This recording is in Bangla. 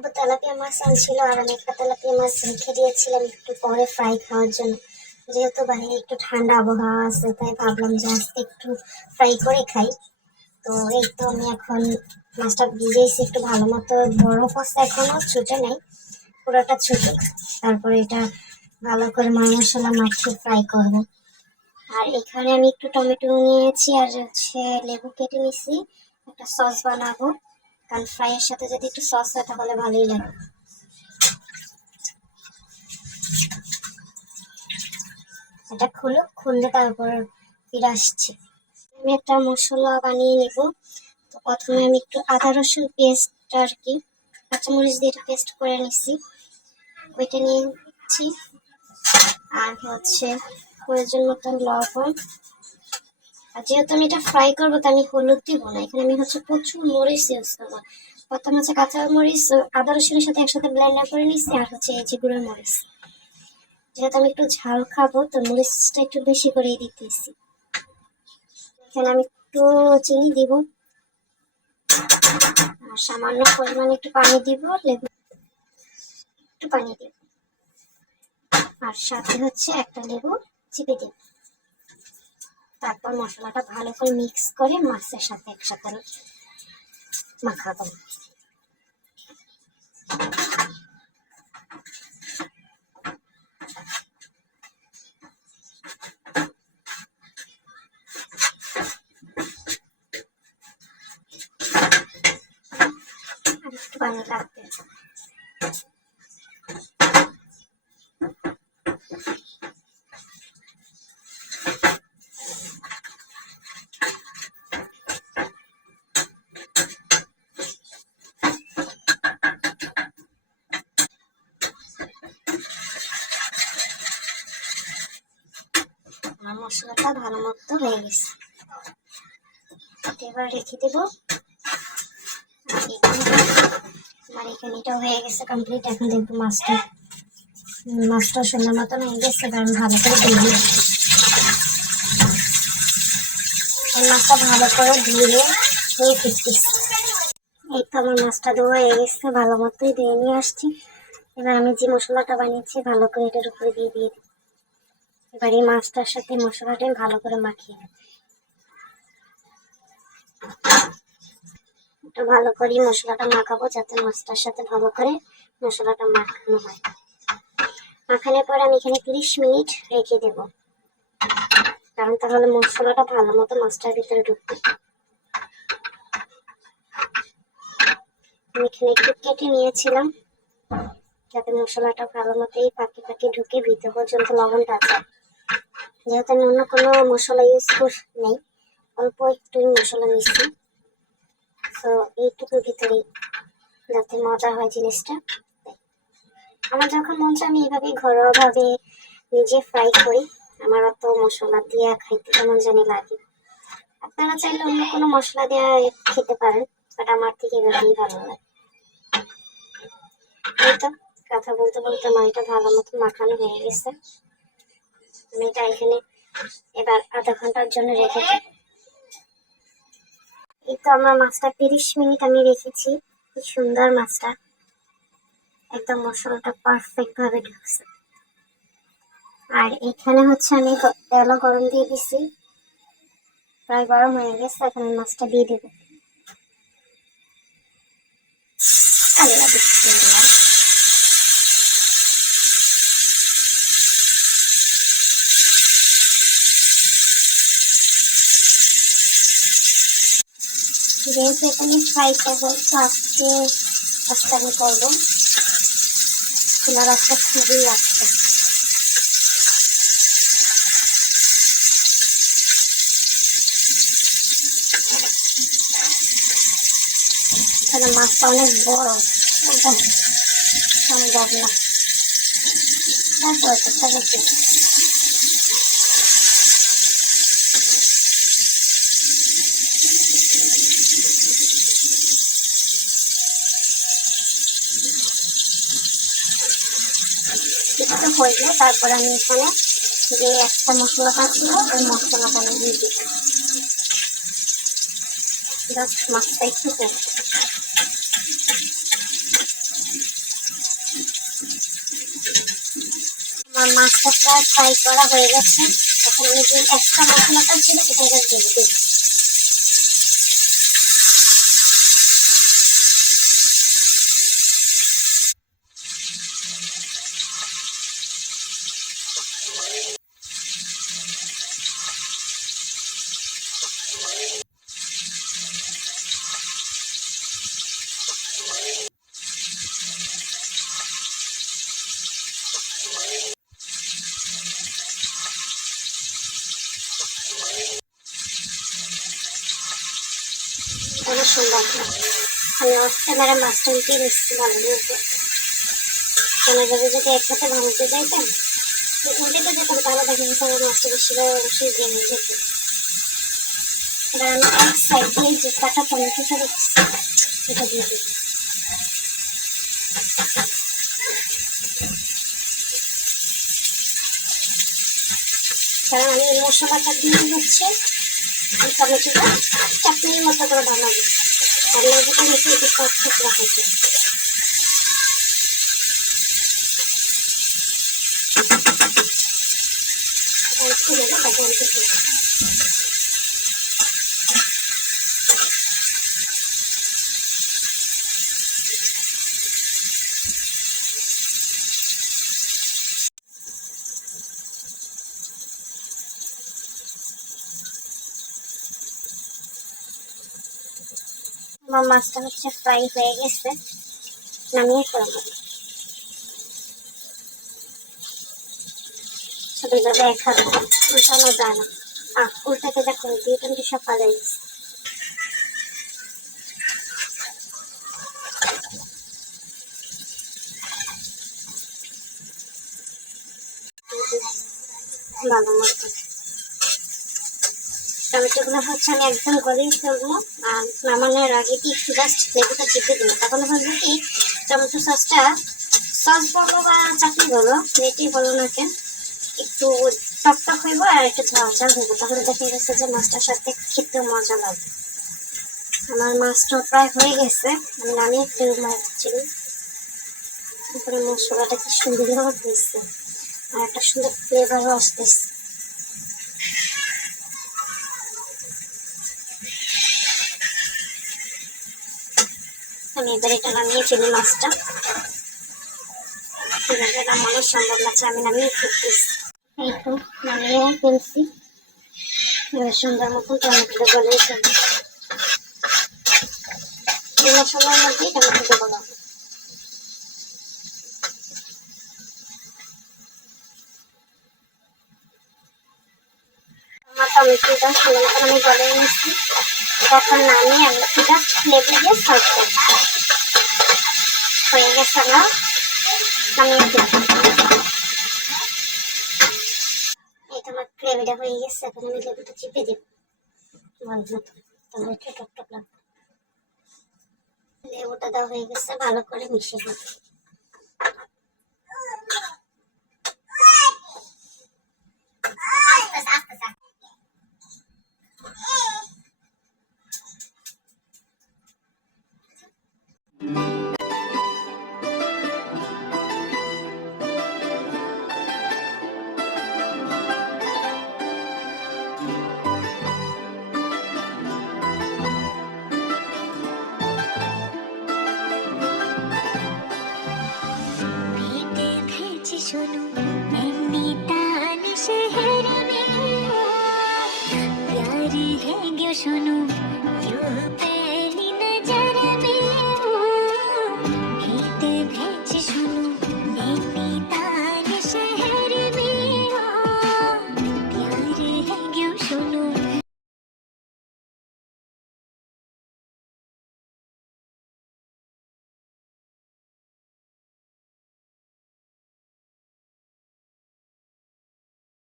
আব্বু তেলাপিয়া মাছ আনছিল আর আমি একটা তেলাপিয়া মাছ রেখে দিয়েছিলাম একটু পরে ফ্রাই খাওয়ার জন্য। যেহেতু বাইরে একটু ঠান্ডা আবহাওয়া আছে তাই ভাবলাম যে আজকে একটু ফ্রাই করে খাই। তো এই তো আমি এখন মাছটা ভিজেছি একটু ভালো মতো, বরফ আছে এখনো ছুটে নেই, পুরোটা ছুটুক, তারপরে এটা ভালো করে মশলা মাখিয়ে ফ্রাই করব। আর এখানে আমি একটু টমেটো নিয়েছি আর হচ্ছে লেবু কেটে নিছি, একটা সস বানাবো, কারণ ফ্রাইয়ের সাথে যদি একটু সস হয় তাহলে ভালোই লাগে। এটা খুললে তারপর ফিরে আসছি। আমি একটা মশলা বানিয়ে নেব। তো প্রথমে আমি একটু আদা রসুন পেস্ট আর কি কাঁচামরিচ দিয়ে পেস্ট করে নিচ্ছি, ওইটা নিয়েছি। আর হচ্ছে প্রয়োজন মতন লবণ। আর যেহেতু আমি এটা ফ্রাই করবো তো আমি হলুদ দিব না, এখানে আমি হচ্ছে প্রচুর মরিচ ইউজ করবো। প্রথম হচ্ছে কাঁচা মরিচ আদা রসুনের সাথে একসাথে ব্লেন্ডার করে নিচ্ছি, আর হচ্ছে এই যে গুঁড়ো মরিচ, যেহেতু আমি একটু ঝাল খাবো তো মরিচটা একটু বেশি করেই দিতেছি। এখানে আমি একটু চিনি দিব আর সামান্য পরিমাণে একটু পানি দিব, লেবু একটু পানি দিব, আর সাথে হচ্ছে একটা লেবু চিপে দিব। তারপর মশলাটা ভালো করে মিক্স করে মাছের সাথে একসাথে মাখাবো। আর একটু পানি লাগবে। আমার মশলাটা ভালো মতো হয়ে গেছে, এবার রেখে দেব। আমার এখানে এটাও হয়ে গেছে কমপ্লিট। এখন দেখবো মাছটা সুন্দর মতন হয়ে গেছে, কারণ ভালো করে ধুয়ে এই মাছটা ভালো করে ধুয়ে ফিরতেছি। এই তো আমার মাছটা ধোয়া হয়ে গেছে, ভালো মতোই ধুয়ে নিয়ে আসছি। এবার আমি যে মশলাটা বানিয়েছি ভালো করে এটার উপরে দিয়ে দিই। এবার এই মাছটার সাথে মশলাটা ভালো করে মাখিয়ে একটু ভালো করে মশলাটা মাখাবো, যাতে মাছটার সাথে ভালো করে মশলাটা মাখানো হয়। মাখানোর পর আমি এখানে 30 মিনিট রেখে দেব, কারণ তাহলে মশলাটা ভালো মতো মাছটার ভিতরে ঢুকবে। আমি এখানে একটু কেটে নিয়েছিলাম যাতে মশলাটা ভালো মতোই পাকি পাকি ঢুকে ভিতর পর্যন্ত লবণটা যায়। যেহেতু আমি অন্য কোনো মশলা ইউজ নেই, অল্প একটু মশলা মিশি, তো এইটুকুর ভিতরেই যাতে মজা হয় জিনিসটা। আমার যখন মন চায় আমি এইভাবে ঘরোয়া ভাবে নিজে ফ্রাই করি, আমার অত মশলা দিয়ে খাইতে কেমন জানি লাগে। আপনারা চাইলে অন্য কোনো মশলা দিয়ে খেতে পারেন, বাট আমার থেকে এভাবেই ভালো লাগে। এই তো কথা বলতে বলতে আমার এটা ভালো মতো মাখানো হয়ে গেছে। আমি এটা এখানে এবার আধা ঘন্টার জন্য রেখে দিই। এই তো আমার মাছটা 30 মিনিট আমি রেখেছি। কি সুন্দর মাছটা, একদম মশলাটা পারফেক্ট ভাবে ঢুকছে। আর এখানে হচ্ছে আমি তেলও গরম দিয়ে দিছি, প্রায় গরম হয়ে গেছে। এখন মাছটা দিয়ে দেবো। আল্লাহ বিসমিল্লাহ। যেহেতু এখানে ফ্রাই করবো তো আজকে আমি করবো, খোলা রাখতে খুবই লাগছে। এখানে মাছটা অনেক বড়, এটা সম্ভব না। তারপর চেষ্টা করছি। একটু হইলে তারপর আমি এখানে যে একটা মশলাটা ছিল ওই মশলাটা আমি দিয়ে দিই। জাস্ট মাছটা একটু আমার মাছটা প্রায় ফ্রাই করা হয়ে গেছে। এখন আমি যে এক্সট্রা মশলাটা ছিল এটা এবার দিয়ে দিই। অনেক সুন্দর। আমি অফ ক্যামেরা মাছটা উঠিয়ে নিচ্ছি ভালো মতো। কোনোভাবে যদি একসাথে ভাঙতে যাইতাম উল্টে তো যেতাম, তাহলে দেখা যেত আমার মাছটা বেশিরভাগ অবশ্যই ভেঙে যেত। এবার আমি এক সাইড দিয়ে যে কাটা টমেটোটা রেখেছি সেটা দিয়ে দিই। কারণ আমি এই মশলাটা দিয়ে হচ্ছে এই টমেটোটা চাটনির মতো করে বানাবো, আর লেবুটা বেশি একটু টক টক রাখাইছে। একটু দেবো তাকে আমি একটু আমার মাছটা হচ্ছে ফ্রাই হয়ে গেছে, নামিয়ে ফেলবো। ছবিভাবে একসাথে উল্টানো যায় না। উল্টাতে দেখো দিয়ে কিন্তু সব পালা গেছে। ভালো মতো টমেটোগুলো হচ্ছে আমি একদম গলিয়ে ফেলবো, আর নামানোর আগে কি একটু জাস্ট লেবুটা চিপে দেবো। তাহলে ভাববো কি টমেটো সসটা, সস বলো বা চাটনি বলো যেটি বলো না কেন, একটু টক টক হইব আর একটু ঝাল ঝাল হইব। তাহলে দেখা গেছে যে মাছটার সাথে খেতে মজা লাগবে। আমার মাছটা প্রায় হয়ে গেছে, আমি নামিয়ে ফেলবো ভাবছিলাম। তারপরে মশলাটা কি সুন্দর হয়েছে আর একটা সুন্দর ফ্লেভারও আসতেছে। আমি এবার এটা নামিয়ে ফেলি মাছটা। কিভাবে নামানো সম্ভব লাগছে, আমি নামিয়ে ফেলতেছি। এই তো নামিয়ে ফেলছি। এবার সুন্দর মতন টমেটোটা গলে ফেলবো। এই মশলার মধ্যেই টমেটোটা গলাবো। আমার টমেটোটা সুন্দর মতন আমি গলে নিচ্ছি। এখন নামিয়ে আমি জাস্ট লেবু দিয়ে সার্ভ করবো। হয়ে গেছে না, নামিয়ে ফেলবো। এই তোমার গ্রেভিটা হয়ে গেছে, এখন আমি লেবুটা চিপে দেবো ভালো মতো, তাহলে একটু টকটক লাগবে। লেবুটা দেওয়া হয়ে গেছে, ভালো করে মিশিয়ে দেবো। শোনো